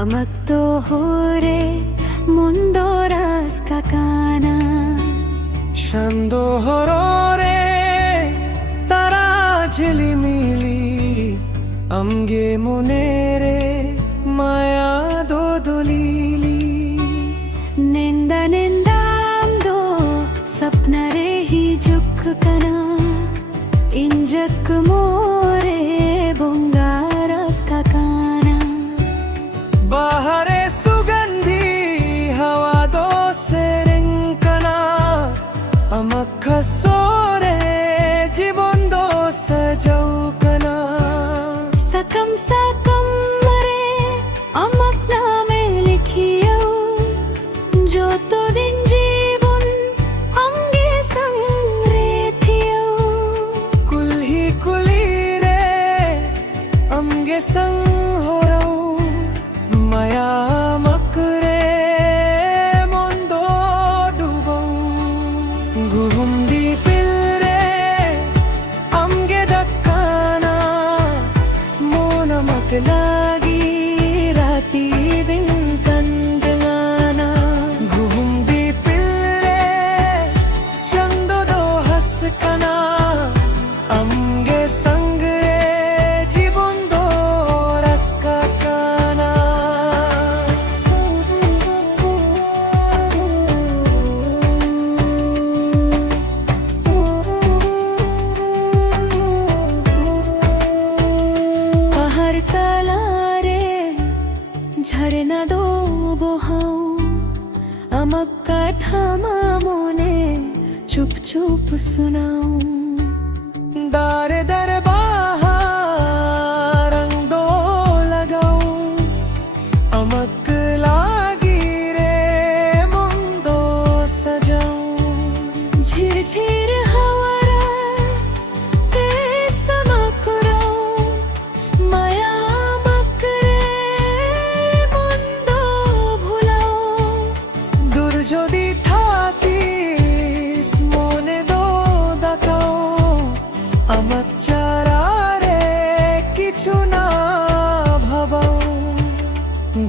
Amak to hore mundoras kakana Shando horore tara Jhilimili amge monere maya do dolili Nenda nendamdo sapna re hi jukkana injak more bongaras kakana bahare sugandhi hawa do serenkana amakha sore jibon do sajaukana sakam sakam re amak name likhiyo joto din jibon ange sang rethiyo kulhi kuli re amge sang horau maya makre mondo dubau guhum di pilre amge dakkana mona maklagi rati din kandana guhum di pilre chando do haskana amge sangre jibon do raskakana पहाड़ तलारे झरना दो बहाऊ अमक काठामा मोने चुप चुप सुनाऊं दारे दर बाहर रंग दो लगाऊं अमक लागी रे मुंदो सजाऊं झिर झिर हवारा ते समकराऊं माया मकरे मुंदो भुलाऊं दूर जोदी থাকিস মনে দো দেখাও আমার চারারে কিছু না ভাবাও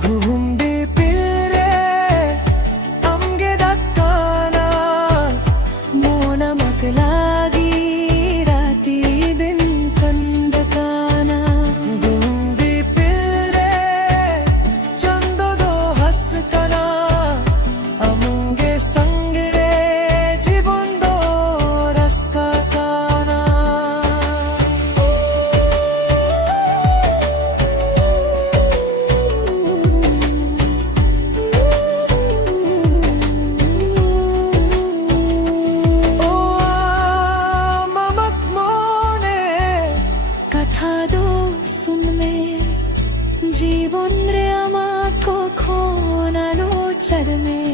ঘুম দি পিলরে আমগে দাক্কানা मोना मकलागी राती दिन कंदकाना ঘুম দি পিলরে চন্দ দো হাসকানা আমগে সঙ্গে জীবন দো রাস্কাকানা ও মামাক মনে कथा दो सुन ले जीवन रे आमा को खोना लो चर में